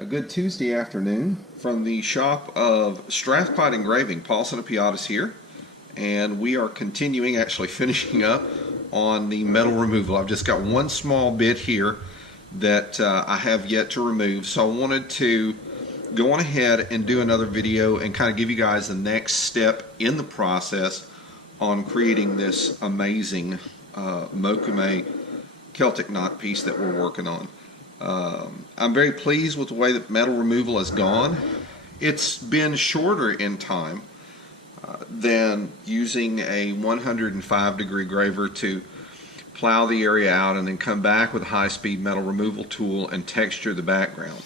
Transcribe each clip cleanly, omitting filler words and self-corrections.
A good Tuesday afternoon from the shop of Strathclyde Engraving. Paulson and Piatas here, and we are continuing, actually finishing up on the metal removal. I've just got one small bit here that I have yet to remove, so I wanted to go on ahead and do another video and kind of give you guys the next step in the process on creating this amazing Mokume Celtic knot piece that we're working on. I'm very pleased with the way that metal removal has gone. It's been shorter in time than using a 105-degree graver to plow the area out and then come back with a high-speed metal removal tool and texture the background.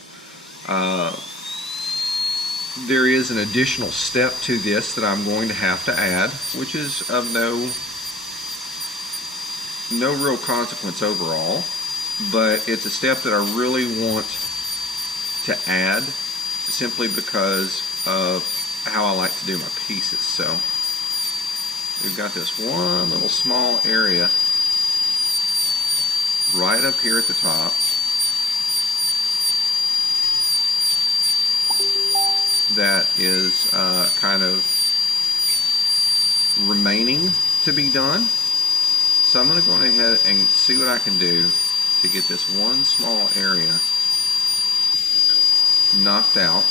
There is an additional step to this that I'm going to have to add, which is of no real consequence overall. But it's a step that I really want to add simply because of how I like to do my pieces. So we've got this one little small area right up here at the top that is kind of remaining to be done. So I'm going to go ahead and see what I can do to get this one small area knocked out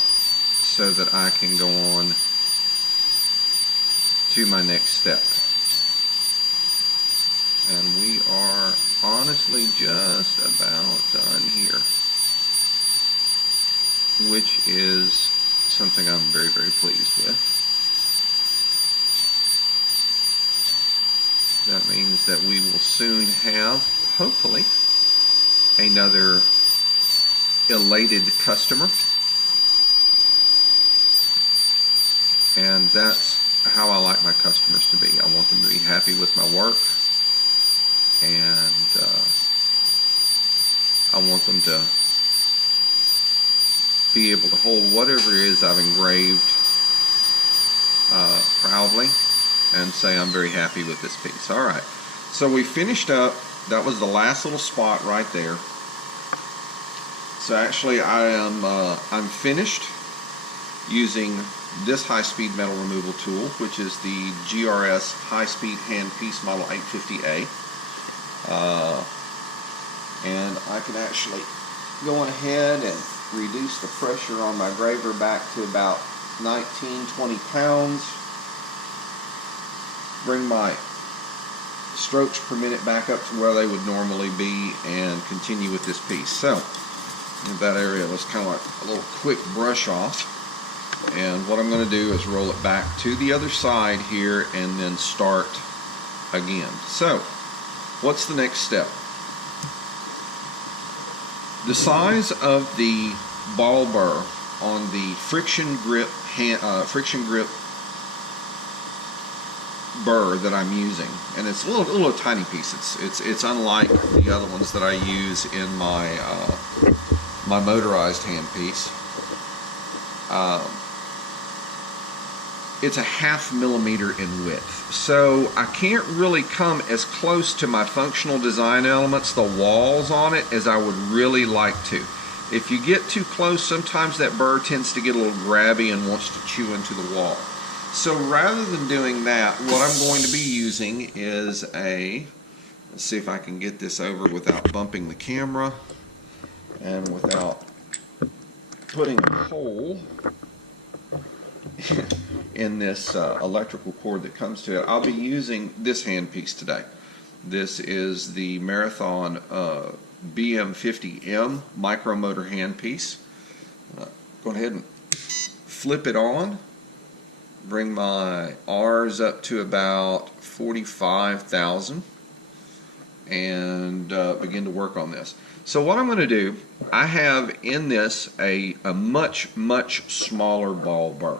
so that I can go on to my next step. And we are honestly just about done here, which is something I'm very, very pleased with. That means that we will soon have, hopefully, another elated customer, and that's how I like my customers to be. I want them to be happy with my work, and I want them to be able to hold whatever it is I've engraved proudly and say I'm very happy with this piece. Alright, so we finished up. That was the last little spot right there. So actually I'm finished using this high-speed metal removal tool, which is the GRS high-speed handpiece model 850A. And I can actually go on ahead and reduce the pressure on my graver back to about 19-20 pounds. Bring my strokes per minute back up to where they would normally be and continue with this piece. So that area was kind of like a little quick brush off, and what I'm going to do is roll it back to the other side here and then start again. So what's the next step? The size of the ball burr on the friction grip burr that I'm using, and it's a little tiny piece. It's unlike the other ones that I use in my my motorized handpiece. It's a 0.5 millimeter in width, so I can't really come as close to my functional design elements, the walls on it, as I would really like to. If you get too close, sometimes that burr tends to get a little grabby and wants to chew into the wall. So rather than doing that, what I'm going to be using is let's see if I can get this over without bumping the camera and without putting a hole in this electrical cord that comes to it. I'll be using this handpiece today. This is the Marathon BM50M micromotor handpiece. Go ahead and flip it on. Bring my R's up to about 45,000 and begin to work on this. So what I'm going to do, I have in this a much smaller ball burr.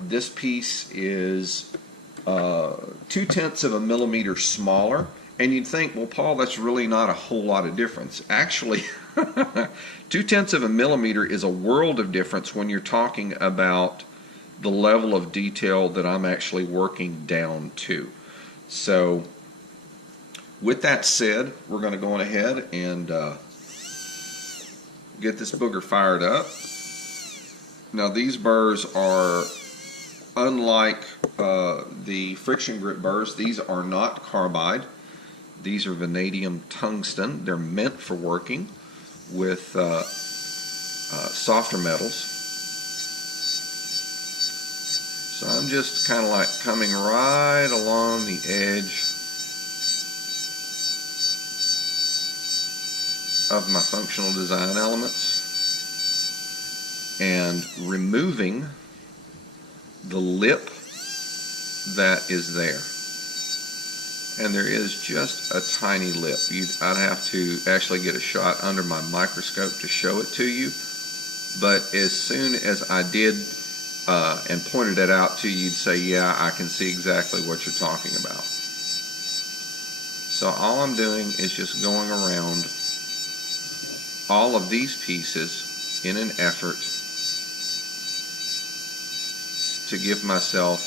This piece is 0.2 of a millimeter smaller, and you'd think, well, Paul, that's really not a whole lot of difference. Actually, 0.2 of a millimeter is a world of difference when you're talking about the level of detail that I'm actually working down to. So with that said, we're going to go on ahead and get this booger fired up. Now these burrs are unlike the friction grip burrs. These are not carbide. These are vanadium tungsten. They're meant for working with softer metals. So I'm just kind of like coming right along the edge of my functional design elements and removing the lip that is there. And there is just a tiny lip. I'd have to actually get a shot under my microscope to show it to you. But as soon as I did and pointed it out to you, you'd say, yeah, I can see exactly what you're talking about. So all I'm doing is just going around all of these pieces in an effort to give myself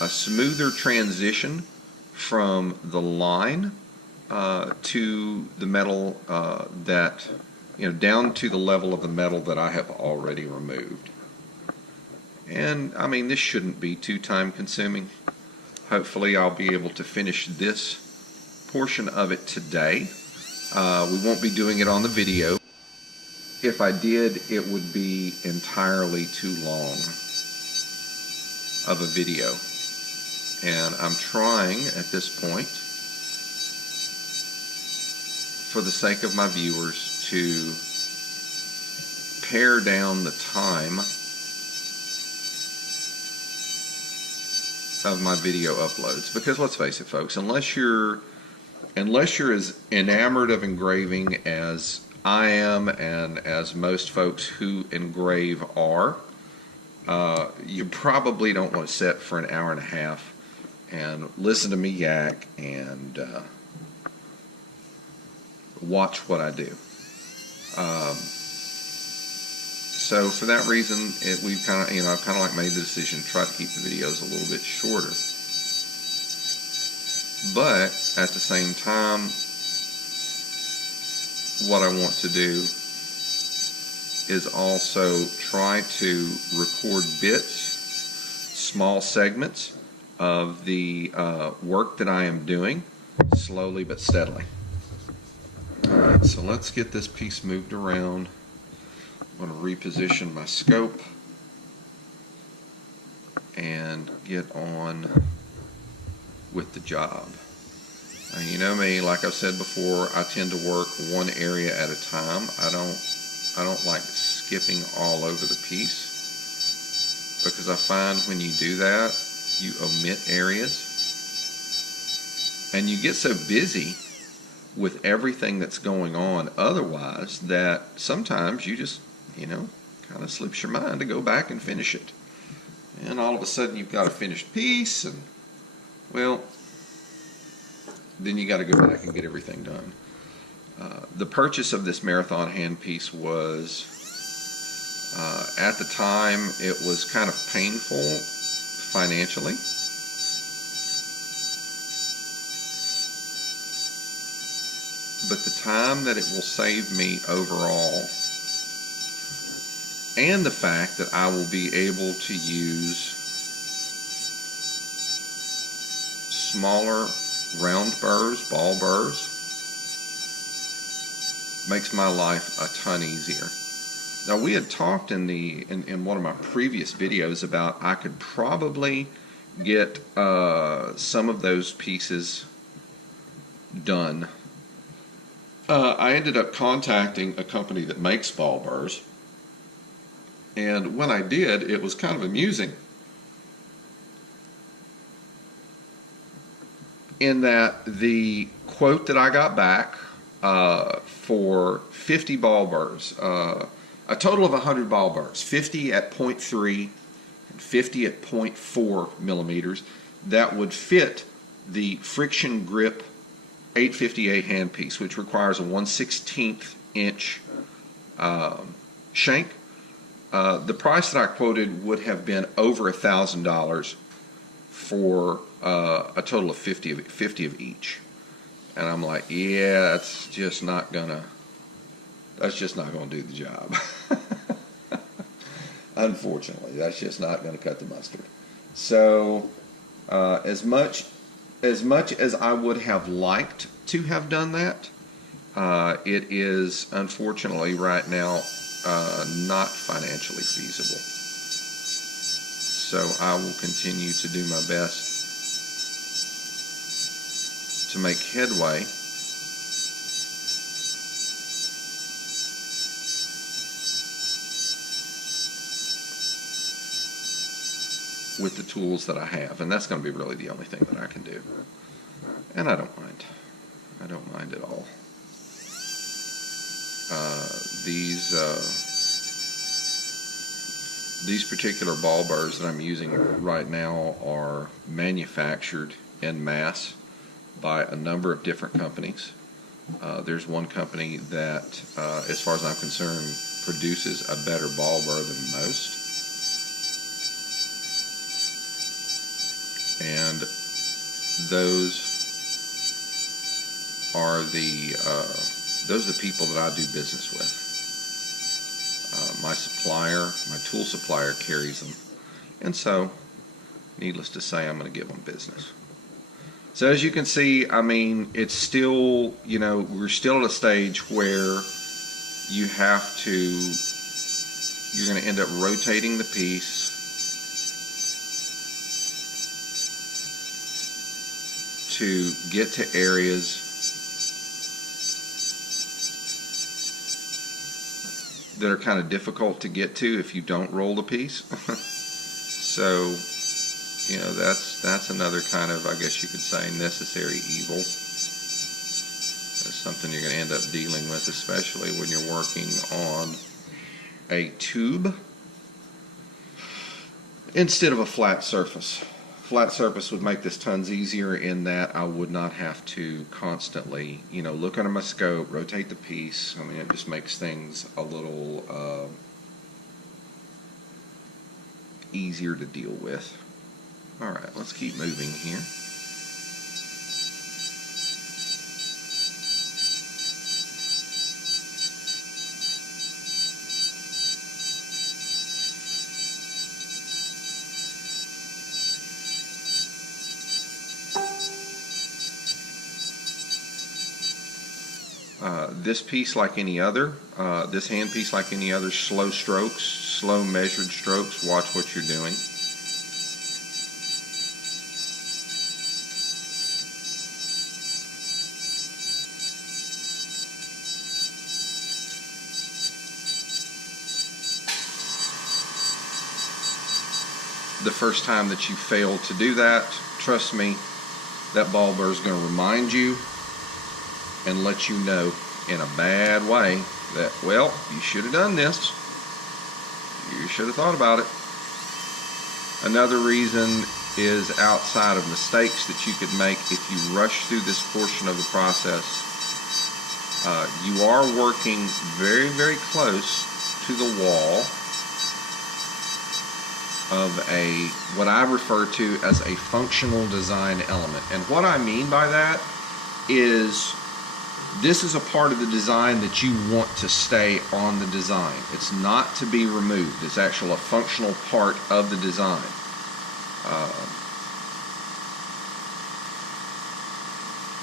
a smoother transition from the line to the metal that, down to the level of the metal that I have already removed. And I mean, this shouldn't be too time consuming. Hopefully I'll be able to finish this portion of it today. We won't be doing it on the video. If I did, it would be entirely too long of a video. And I'm trying at this point, for the sake of my viewers, to pare down the time of my video uploads. Because let's face it, folks, unless you're as enamored of engraving as I am and as most folks who engrave are, you probably don't want to sit for an hour and a half and listen to me yak and watch what I do. So for that reason, we've kind of, I've kind of like made the decision to try to keep the videos a little bit shorter. But at the same time, what I want to do is also try to record bits, small segments of the work that I am doing, slowly but steadily. Alright, so let's get this piece moved around. I'm going to reposition my scope and get on with the job. You know me, like I've said before, I tend to work one area at a time. I don't like skipping all over the piece, because I find when you do that, you omit areas, and you get so busy with everything that's going on otherwise that sometimes you just, kind of slips your mind to go back and finish it. And all of a sudden you've got a finished piece, and, well, then you got to go back and get everything done. The purchase of this marathon handpiece was, at the time, it was kind of painful financially. But the time that it will save me overall, and the fact that I will be able to use smaller round burrs, ball burrs, makes my life a ton easier. Now, we had talked in one of my previous videos about I could probably get some of those pieces done. I ended up contacting a company that makes ball burrs, and when I did, it was kind of amusing in that the quote that I got back for 50 ball burrs, a total of 100 ball burrs, 50 at 0.3 and 50 at 0.4 millimeters, that would fit the friction grip 858 handpiece, which requires a 1/16 inch shank. The price that I quoted would have been over $1,000 for a total of 50 of each. And I'm like, yeah, that's just not gonna That's just not going to do the job. Unfortunately, that's just not going to cut the mustard. So as much as I would have liked to have done that, it is unfortunately right now not financially feasible. So I will continue to do my best to make headway with the tools that I have, and that's going to be really the only thing that I can do. And I don't mind. I don't mind at all. These particular ball burrs that I'm using right now are manufactured en masse by a number of different companies. There's one company that, as far as I'm concerned, produces a better ball burr than most. And those are the people that I do business with. My supplier, my tool supplier, carries them, and so, needless to say, I'm going to give them business. So as you can see, I mean, it's still, you know, we're still at a stage where you're going to end up rotating the piece to get to areas that are kind of difficult to get to if you don't roll the piece. So, you know, that's another kind of, I guess you could say, necessary evil. That's something you're going to end up dealing with, especially when you're working on a tube instead of a flat surface. Flat surface would make this tons easier in that I would not have to constantly, you know, look under my scope, rotate the piece. I mean, it just makes things a little easier to deal with. All right, let's keep moving here. This piece, like any other, this handpiece, like any other, slow strokes, slow measured strokes. Watch what you're doing. The first time that you fail to do that, trust me, that ball burr is going to remind you and let you know in a bad way that, well, you should have done this. You should have thought about it. Another reason is outside of mistakes that you could make if you rush through this portion of the process. You are working very, very close to the wall of what I refer to as a functional design element. And what I mean by that is this is a part of the design that you want to stay on the design. It's not to be removed. It's actually a functional part of the design.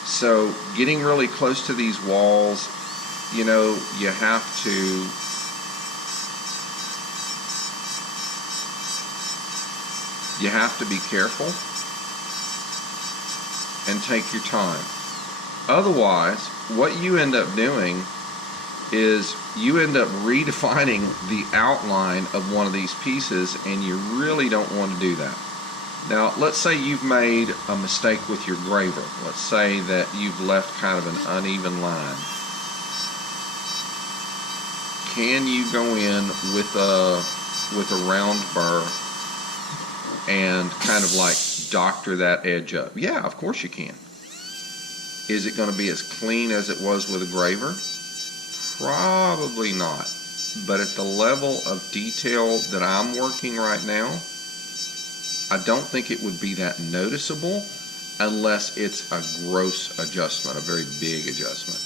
So getting really close to these walls, you know, you have to be careful and take your time. Otherwise, what you end up doing is you end up redefining the outline of one of these pieces, and you really don't want to do that. Now, let's say you've made a mistake with your graver. Let's say that you've left kind of an uneven line. Can you go in with a round burr and kind of like doctor that edge up? Yeah, of course you can. Is it going to be as clean as it was with a graver? Probably not. But at the level of detail that I'm working right now, I don't think it would be that noticeable unless it's a gross adjustment, a very big adjustment.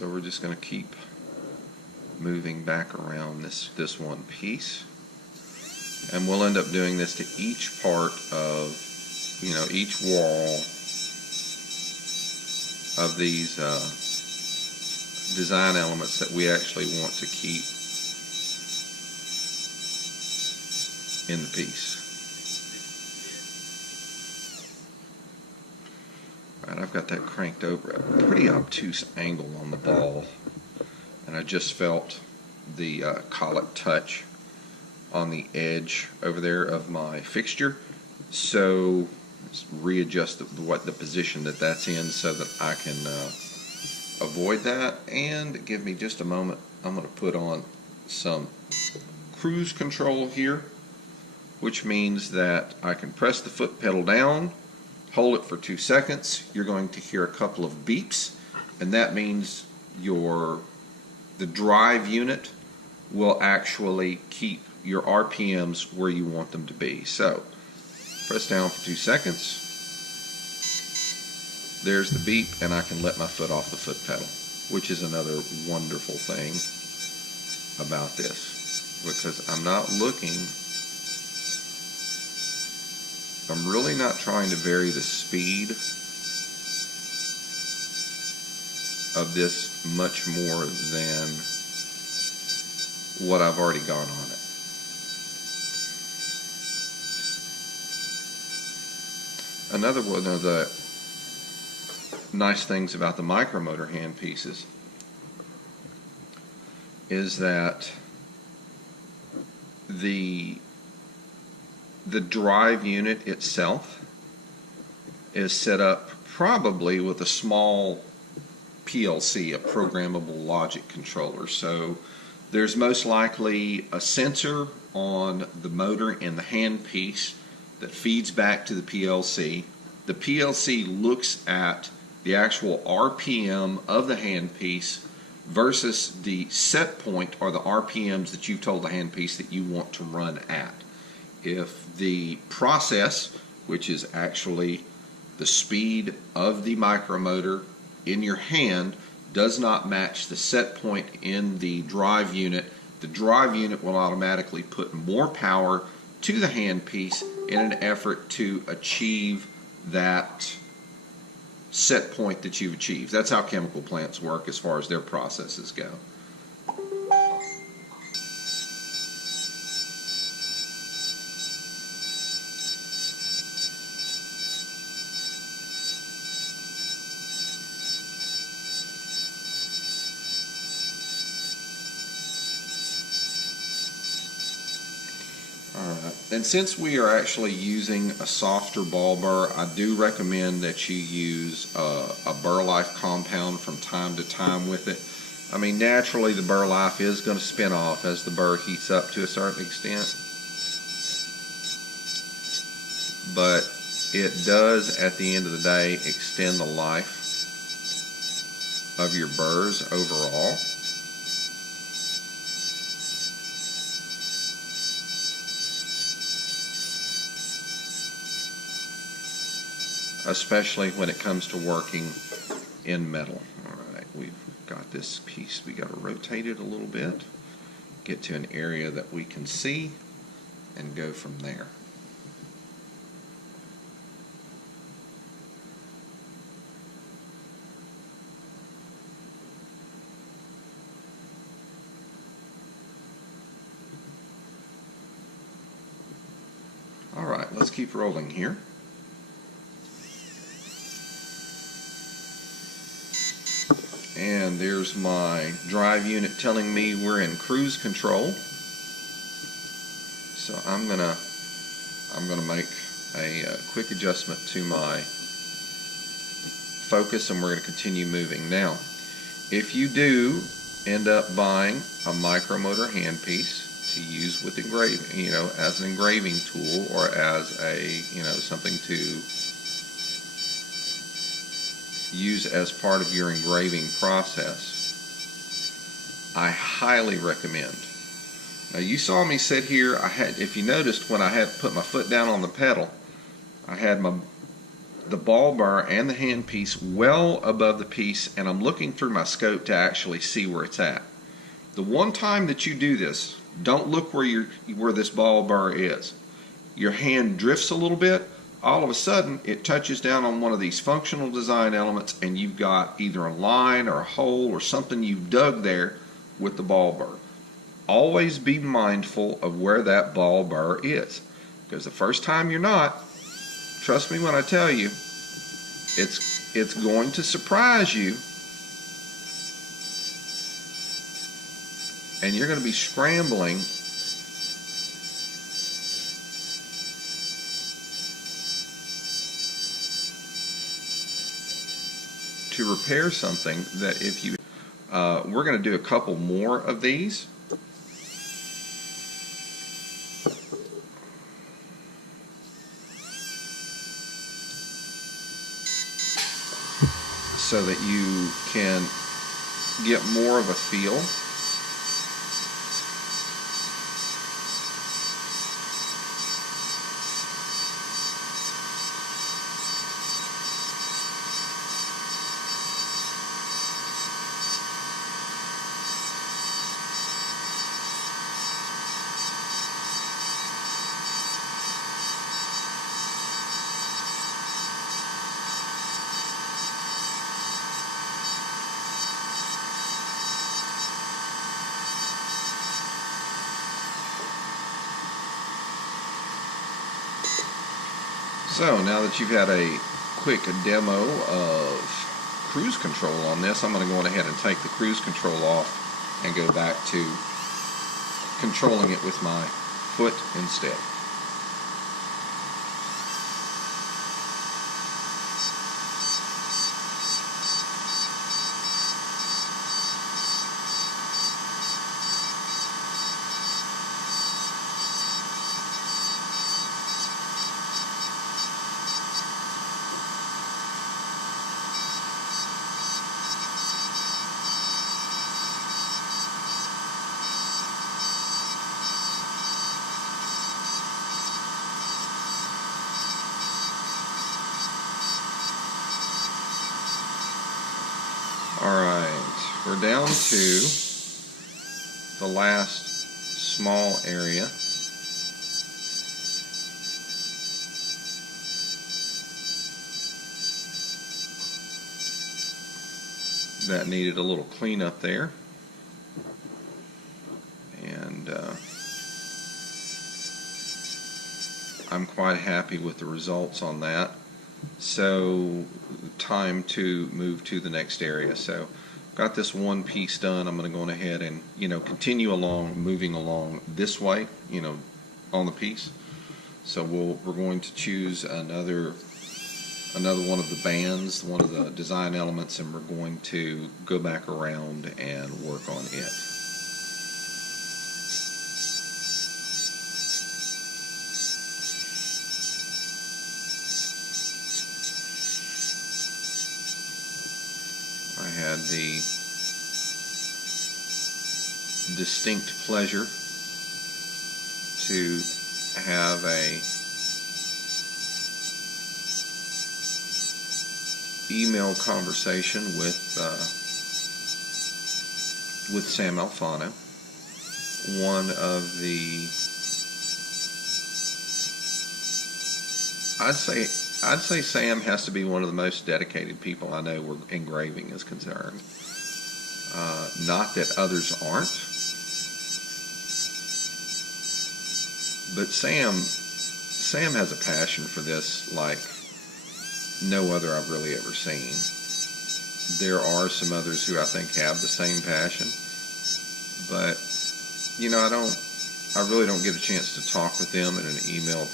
So we're just going to keep moving back around this one piece, and we'll end up doing this to each part of, each wall of these design elements that we actually want to keep in the piece. All right, I've got that cranked over a pretty obtuse angle on the ball, and I just felt the collet touch on the edge over there of my fixture, so let's readjust the position that's in so that I can avoid that. And give me just a moment. I'm going to put on some cruise control here, which means that I can press the foot pedal down, hold it for 2 seconds. You're going to hear a couple of beeps, and that means the drive unit will actually keep your RPMs where you want them to be. So press down for 2 seconds. There's the beep, and I can let my foot off the foot pedal, which is another wonderful thing about this, because I'm really not trying to vary the speed of this much more than what I've already got on it. Another one of the nice things about the micromotor handpieces is that the drive unit itself is set up probably with a small PLC, a programmable logic controller. So there's most likely a sensor on the motor in the handpiece that feeds back to the PLC. The PLC looks at the actual RPM of the handpiece versus the set point, or the RPMs that you've told the handpiece that you want to run at. If the process, which is actually the speed of the micromotor in your hand, does not match the set point in the drive unit, the drive unit will automatically put more power to the handpiece in an effort to achieve that set point that you've achieved. That's how chemical plants work as far as their processes go. And since we are actually using a softer ball burr, I do recommend that you use a burr life compound from time to time with it. I mean, naturally the burr life is going to spin off as the burr heats up to a certain extent, but it does at the end of the day extend the life of your burrs overall. Especially when it comes to working in metal. Alright, we've got this piece, we got to rotate it a little bit, get to an area that we can see, and go from there. Alright, let's keep rolling here. And there's my drive unit telling me we're in cruise control. So I'm gonna make a quick adjustment to my focus, and we're going to continue moving. Now, if you do end up buying a micromotor handpiece to use with engraving, as an engraving tool, or as a, something to use as part of your engraving process, I highly recommend. Now, you saw me sit here. If you noticed, when I had put my foot down on the pedal, I had my the ball bar and the handpiece well above the piece, and I'm looking through my scope to actually see where it's at. The one time that you do this, don't look where this ball bar is. Your hand drifts a little bit, all of a sudden it touches down on one of these functional design elements, and you've got either a line or a hole or something you've dug there with the ball bar. Always be mindful of where that ball bar is, because the first time you're not, trust me when I tell you, it's going to surprise you, and you're going to be scrambling to repair something that if you we're going to do a couple more of these. So that you can get more of a feel. So now that you've had a quick demo of cruise control on this, I'm going to go ahead and take the cruise control off and go back to controlling it with my foot instead. Alright, we're down to the last small area. That needed a little cleanup there. And I'm quite happy with the results on that. So time to move to the next area. So got this one piece done. I'm going to go ahead and continue along, moving along this way, on the piece. So we're going to choose another one of the bands, one of the design elements, and we're going to go back around and work on it. I had the distinct pleasure to have a email conversation with Sam Alfano, one of the I'd say Sam has to be one of the most dedicated people I know where engraving is concerned. Not that others aren't, but Sam has a passion for this like no other I've really ever seen. There are some others who I think have the same passion, but I really don't get a chance to talk with them in an email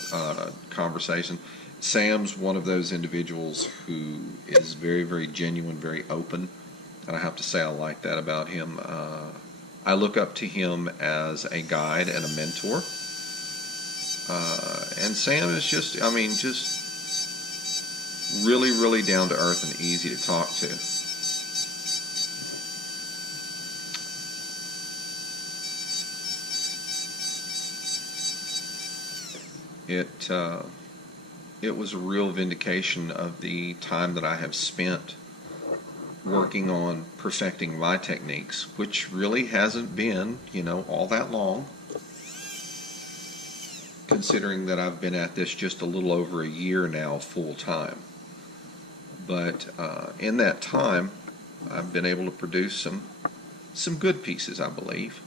conversation. Sam's one of those individuals who is very, very genuine, very open, and I have to say I like that about him. I look up to him as a guide and a mentor, and Sam is just really, really down to earth and easy to talk to. it was a real vindication of the time that I have spent working on perfecting my techniques, which really hasn't been, all that long, considering that I've been at this just a little over a year now full time. But in that time, I've been able to produce some good pieces, I believe.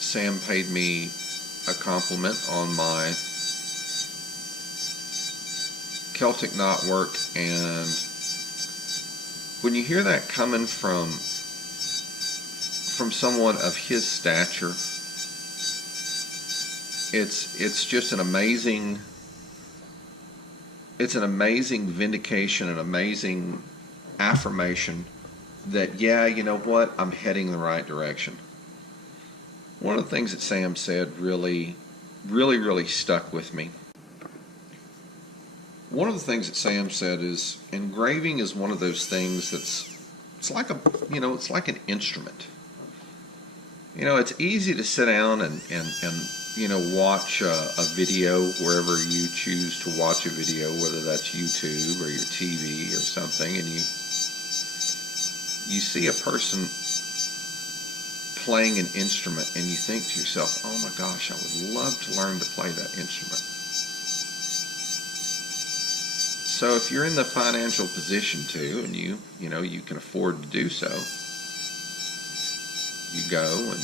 Sam paid me a compliment on my Celtic knot work, and when you hear that coming from someone of his stature, it's just an amazing vindication, an amazing affirmation that, yeah, you know what, I'm heading in the right direction. One of the things that Sam said really stuck with me. One of the things that Sam said is engraving is one of those things it's like an instrument. It's easy to sit down and watch a video wherever you choose to watch a video, whether that's YouTube or your TV or something, and you see a person playing an instrument and you think to yourself, oh my gosh, I would love to learn to play that instrument. So if you're in the financial position to, and you can afford to do so, you go and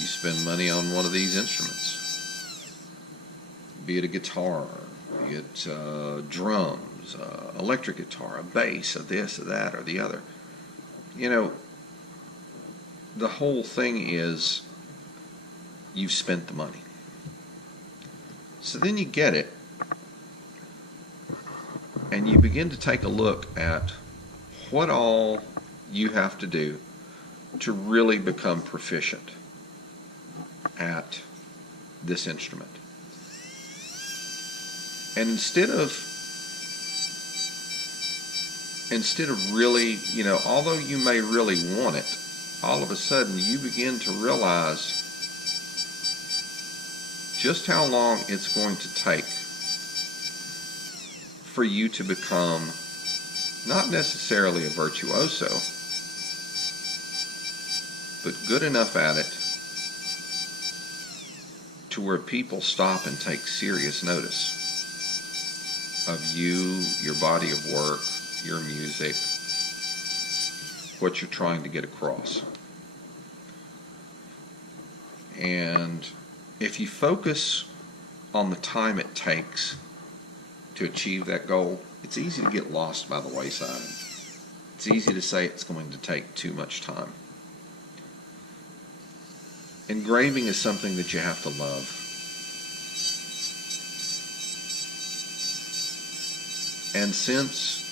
you spend money on one of these instruments, be it a guitar, be it drums, electric guitar, a bass, a this, a that, or the other. The whole thing is you've spent the money. So then you get it, and you begin to take a look at what all you have to do to really become proficient at this instrument. And instead of really, although you may really want it, all of a sudden you begin to realize just how long it's going to take for you to become not necessarily a virtuoso, but good enough at it to where people stop and take serious notice of you, your body of work, your music, what you're trying to get across. And if you focus on the time it takes to achieve that goal, it's easy to get lost by the wayside. It's easy to say it's going to take too much time. Engraving is something that you have to love. And since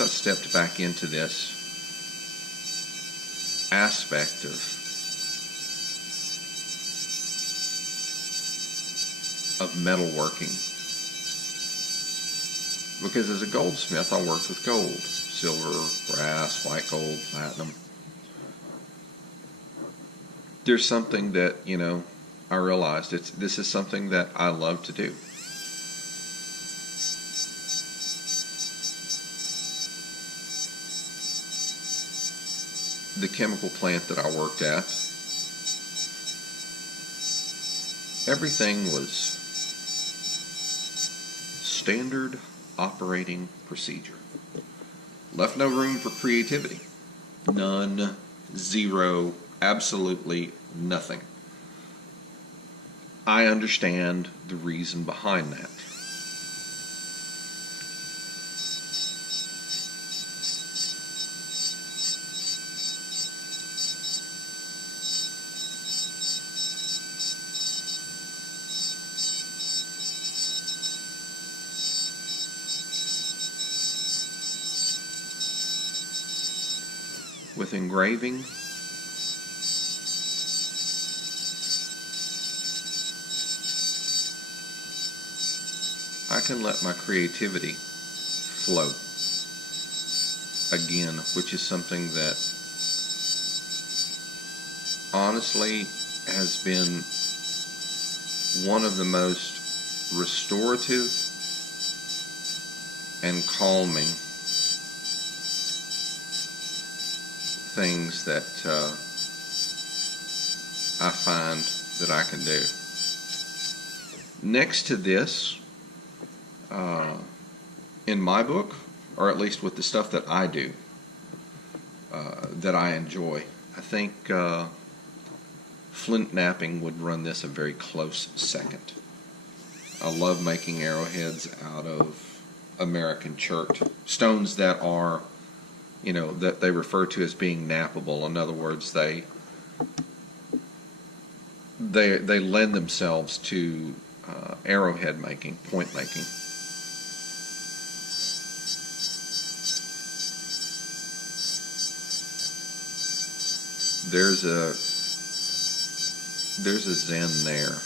I stepped back into this aspect of metalworking, because as a goldsmith I worked with gold, silver, brass, white gold, platinum. There's something that I realized this is something that I love to do. The chemical plant that I worked at, everything was standard operating procedure. Left no room for creativity. None, zero, absolutely nothing. I understand the reason behind that. With engraving, I can let my creativity flow again, which is something that honestly has been one of the most restorative and calming things that I find that I can do. Next to this, in my book, or at least with the stuff that I do, that I enjoy, I think flint knapping would run this a very close second. I love making arrowheads out of American chert, stones that are, that they refer to as being knappable. In other words, they lend themselves to arrowhead making, point making. There's a zen there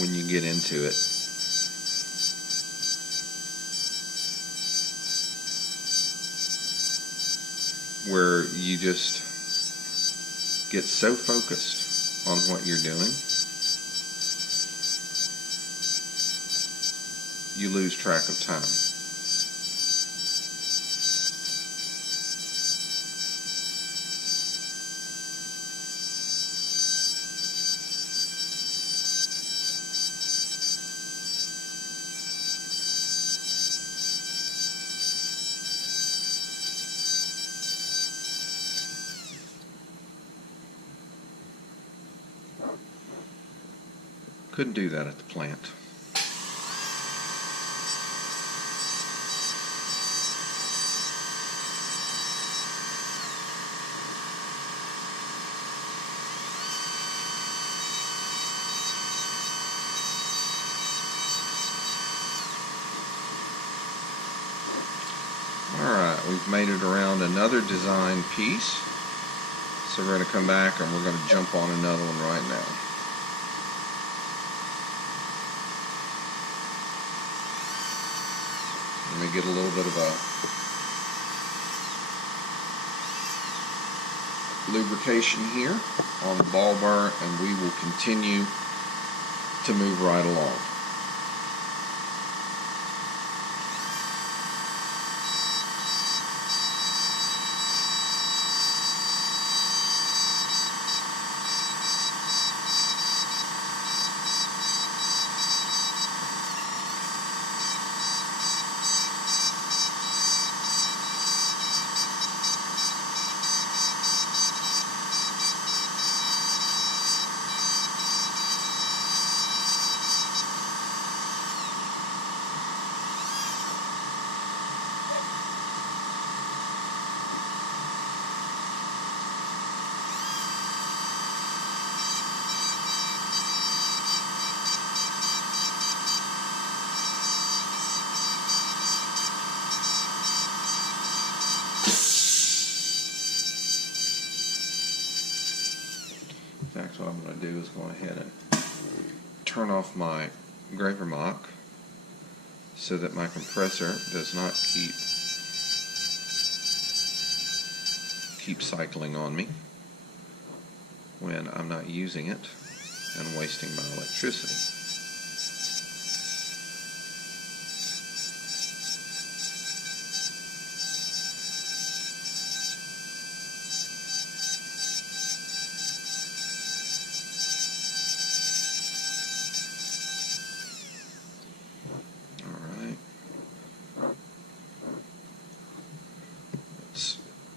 when you get into it. Where you just get so focused on what you're doing, you lose track of time. Couldn't do that at the plant. Alright, we've made it around another design piece. So we're going to come back and we're going to jump on another one right now. Let me get a little bit of a lubrication here on the ball bar, and we will continue to move right along. In fact, what I'm going to do is go ahead and turn off my engraver mock so that my compressor does not keep cycling on me when I'm not using it and wasting my electricity.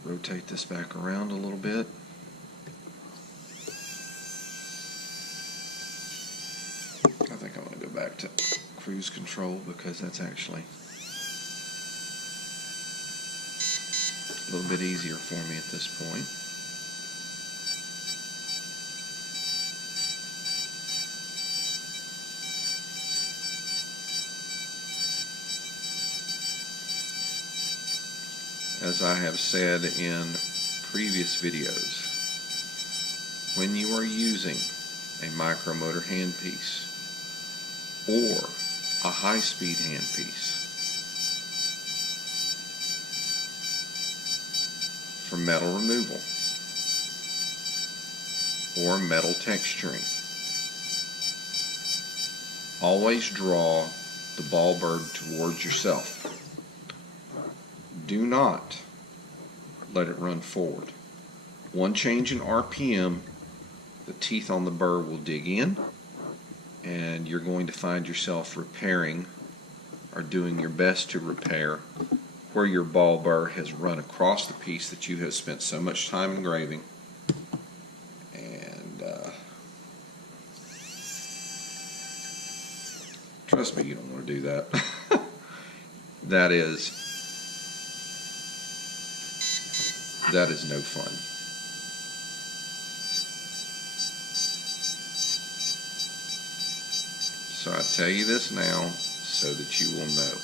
Rotate this back around a little bit. I think I'm going to go back to cruise control because that's actually a little bit easier for me at this point. As I have said in previous videos, when you are using a micromotor handpiece or a high-speed handpiece, for metal removal or metal texturing, always draw the ball bird towards yourself. Do not let it run forward. One change in RPM, the teeth on the burr will dig in, and you're going to find yourself repairing or doing your best to repair where your ball burr has run across the piece that you have spent so much time engraving. And trust me, you don't want to do that. That is no fun. So I tell you this now so that you will know.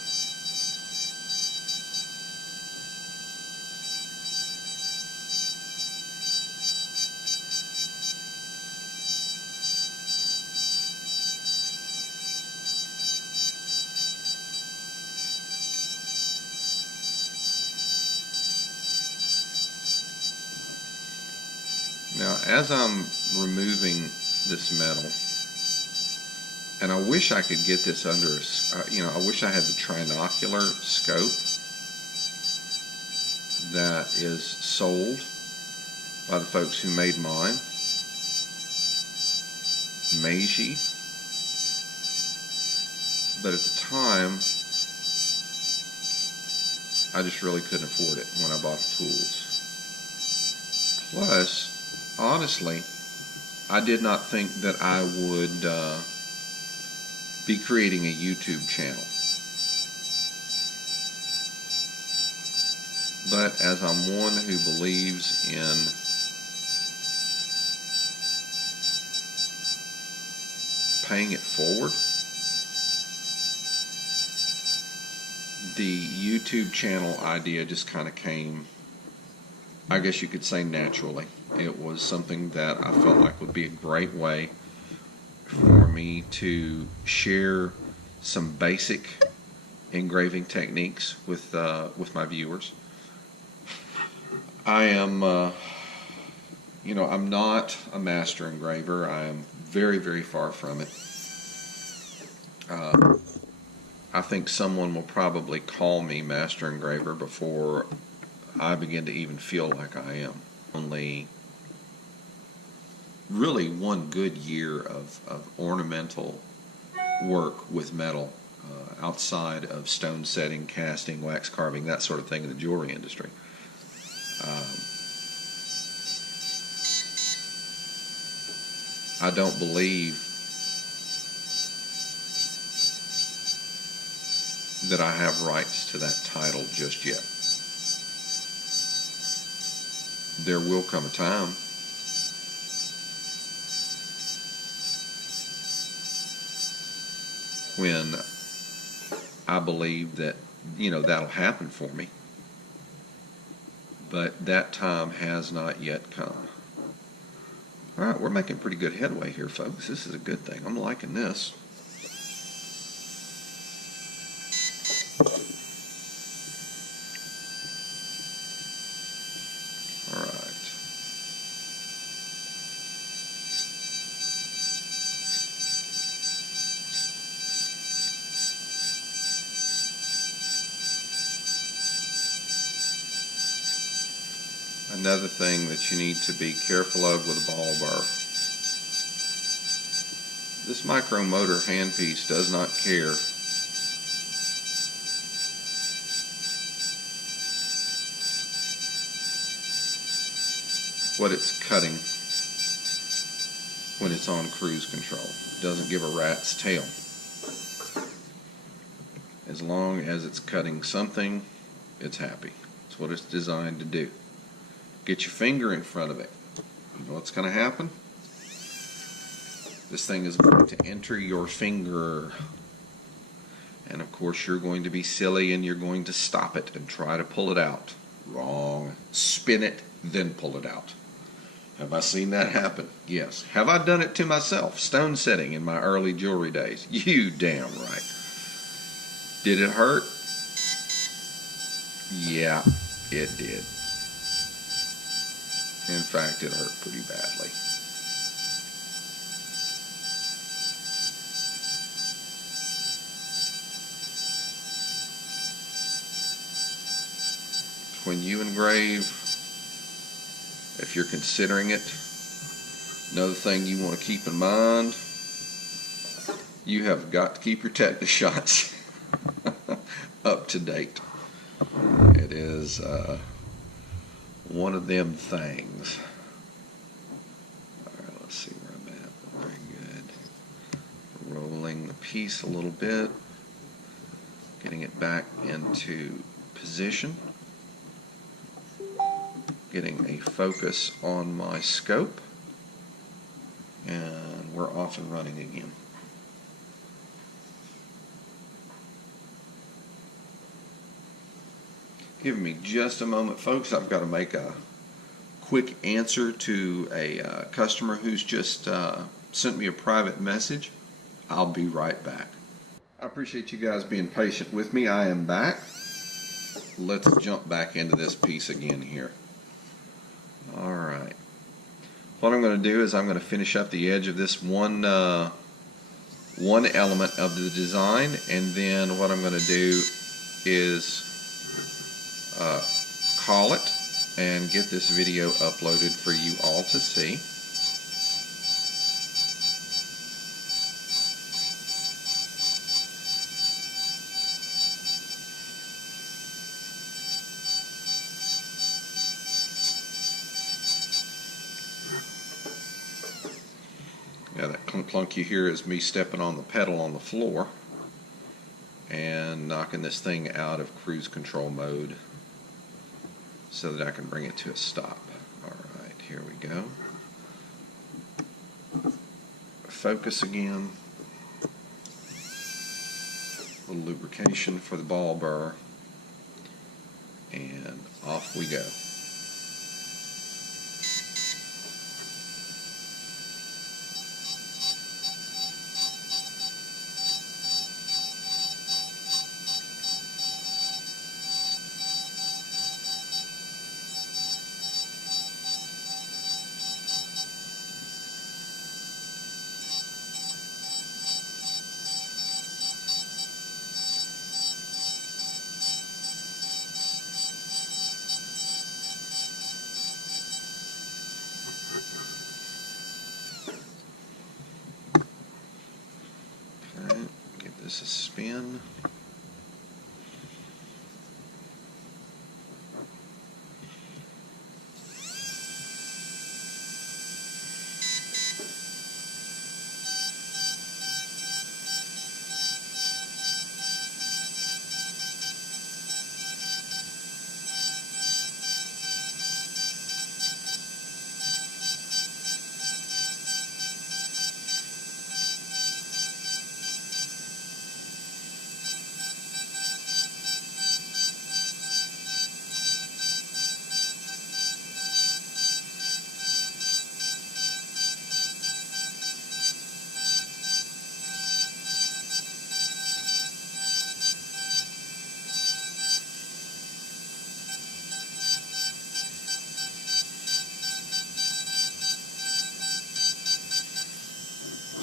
Now, as I'm removing this metal, and I wish I could get this under, I wish I had the trinocular scope that is sold by the folks who made mine, Meiji. But at the time, I just really couldn't afford it when I bought the tools. Plus, honestly, I did not think that I would be creating a YouTube channel. But as I'm one who believes in paying it forward, the YouTube channel idea just kind of came, I guess you could say, naturally. It was something that I felt like would be a great way for me to share some basic engraving techniques with my viewers. I am, I'm not a master engraver. I am very, very far from it. I think someone will probably call me master engraver before I begin to even feel like I am. Only really one good year of ornamental work with metal outside of stone setting, casting, wax carving, that sort of thing in the jewelry industry. I don't believe that I have rights to that title just yet. There will come a time when I believe that, that'll happen for me. But that time has not yet come. All right, we're making pretty good headway here, folks. This is a good thing. I'm liking this. All right. Another thing that you need to be careful of with a ball burr. This micromotor handpiece does not care what it's cutting when it's on cruise control. It doesn't give a rat's tail. As long as it's cutting something, it's happy. It's what it's designed to do. Get your finger in front of it. You know what's going to happen? This thing is going to enter your finger. And of course you're going to be silly and you're going to stop it and try to pull it out. Wrong. Spin it, then pull it out. Have I seen that happen? Yes. Have I done it to myself? Stone setting in my early jewelry days? You damn right. Did it hurt? Yeah, it did. fact, it hurt pretty badly. When you engrave, if you're considering it, another thing you want to keep in mind, you have got to keep your tetanus shots up to date. It is one of them things. Alright, let's see where I'm at. Very good. Rolling the piece a little bit, getting it back into position, getting a focus on my scope, and we're off and running again. Give me just a moment, folks. I've got to make a quick answer to a customer who's just sent me a private message. I'll be right back. I appreciate you guys being patient with me. I am back. Let's jump back into this piece again here. All right. What I'm going to do is I'm going to finish up the edge of this one element of the design, and then what I'm going to do is call it and get this video uploaded for you all to see. Yeah, that clunk you hear is me stepping on the pedal on the floor and knocking this thing out of cruise control mode so that I can bring it to a stop. Alright, here we go. Focus again. A little lubrication for the ball burr. And off we go. This is spin.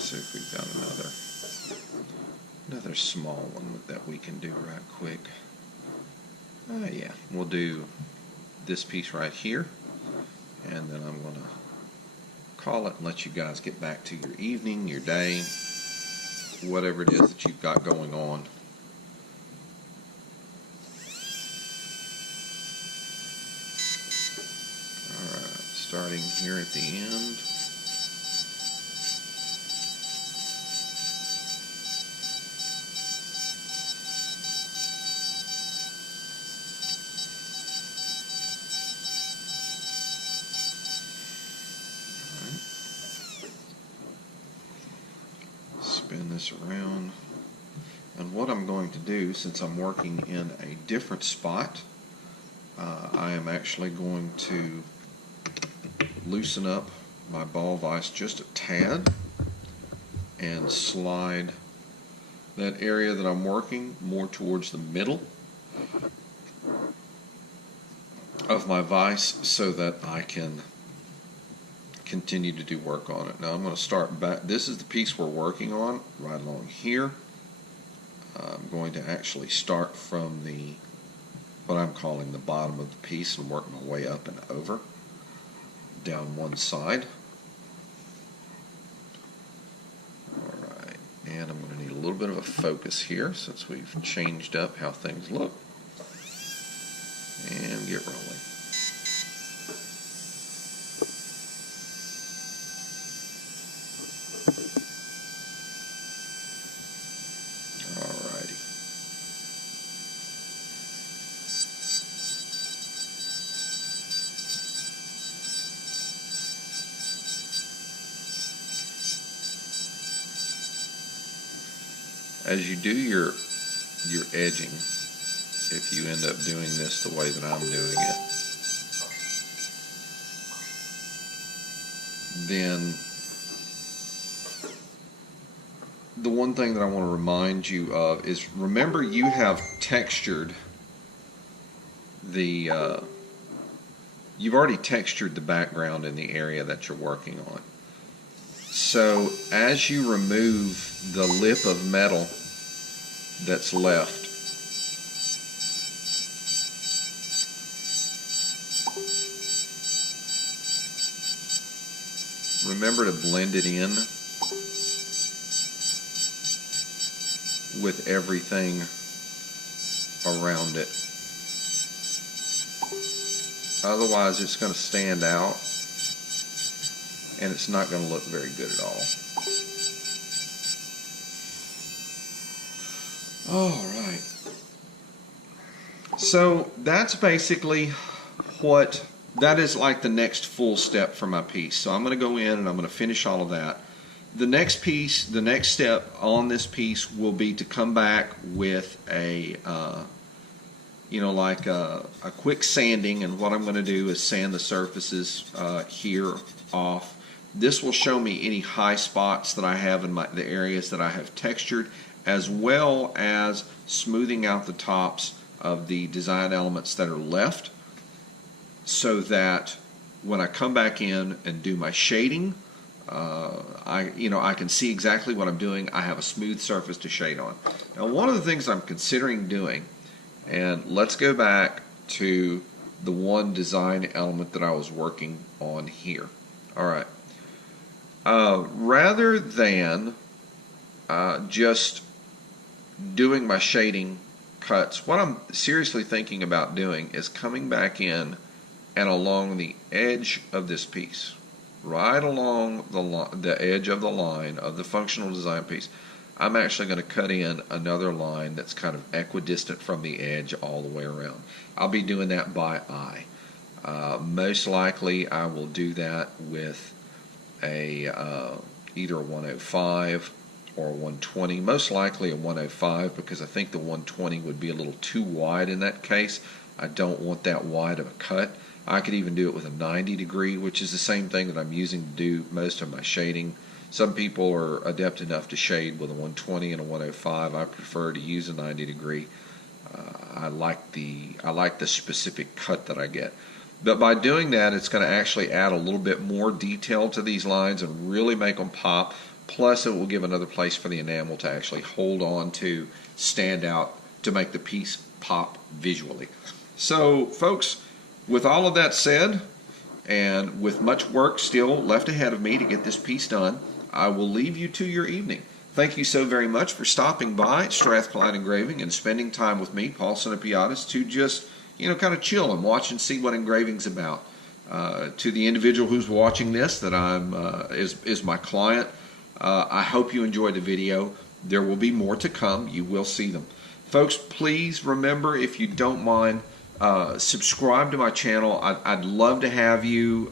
See if we've got another small one that we can do right quick. Yeah, we'll do this piece right here, and then I'm going to call it and let you guys get back to your evening, your day, whatever it is that you've got going on. Alright, starting here at the end. Spin this around, and what I'm going to do, since I'm working in a different spot, I am actually going to loosen up my ball vise just a tad and slide that area that I'm working more towards the middle of my vise so that I can continue to do work on it. Now I'm going to start back. This is the piece we're working on right along here. I'm going to actually start from the what I'm calling the bottom of the piece and work my way up and over down one side. Alright, and I'm going to need a little bit of a focus here since we've changed up how things look. And get rolling. Alrighty. As you do your edging, if you end up doing this the way that I'm doing it, then the one thing that I want to remind you of is, remember, you have textured the you've already textured the background in the area that you're working on. So as you remove the lip of metal that's left, remember to blend it in with everything around it. Otherwise it's going to stand out and it's not going to look very good at all. Alright. So that's basically what, that is like the next full step for my piece. So I'm going to go in and I'm going to finish all of that. The next piece, the next step on this piece will be to come back with a, like a quick sanding, and what I'm going to do is sand the surfaces here off. This will show me any high spots that I have in the areas that I have textured, as well as smoothing out the tops of the design elements that are left, so that when I come back in and do my shading, I can see exactly what I'm doing. I have a smooth surface to shade on. Now, one of the things I'm considering doing, and let's go back to the one design element that I was working on here. All right. Rather than just doing my shading cuts, what I'm seriously thinking about doing is coming back in and along the edge of this piece, right along the edge of the line of the functional design piece, I'm actually going to cut in another line that's kind of equidistant from the edge all the way around. I'll be doing that by eye. Most likely I will do that with either a 105 or a 120, most likely a 105, because I think the 120 would be a little too wide in that case. I don't want that wide of a cut. I could even do it with a 90 degree, which is the same thing that I'm using to do most of my shading. Some people are adept enough to shade with a 120 and a 105. I prefer to use a 90 degree. I like the specific cut that I get. But by doing that, it's going to actually add a little bit more detail to these lines and really make them pop. Plus, it will give another place for the enamel to actually hold on to, stand out, to make the piece pop visually. So, folks, with all of that said, and with much work still left ahead of me to get this piece done, I will leave you to your evening. Thank you so very much for stopping by Strathclyde Engraving and spending time with me, Paul Sinopiatis, to just, kind of chill and watch and see what engraving's about. To the individual who's watching this that is my client, I hope you enjoyed the video. There will be more to come. You will see them. Folks, please remember, if you don't mind, subscribe to my channel. I'd love to have you,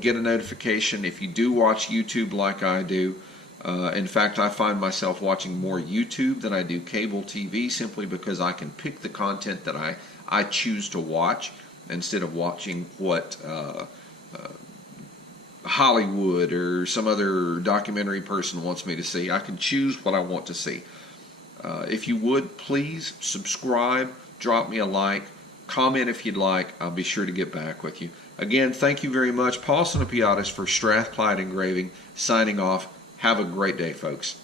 get a notification if you do watch YouTube like I do. In fact, I find myself watching more YouTube than I do cable TV, simply because I can pick the content that I choose to watch instead of watching what Hollywood or some other documentary person wants me to see. I can choose what I want to see. If you would, please subscribe, drop me a like, comment if you'd like. I'll be sure to get back with you. Again, thank you very much. Paulson and Piatis for Strathclyde Engraving, signing off. Have a great day, folks.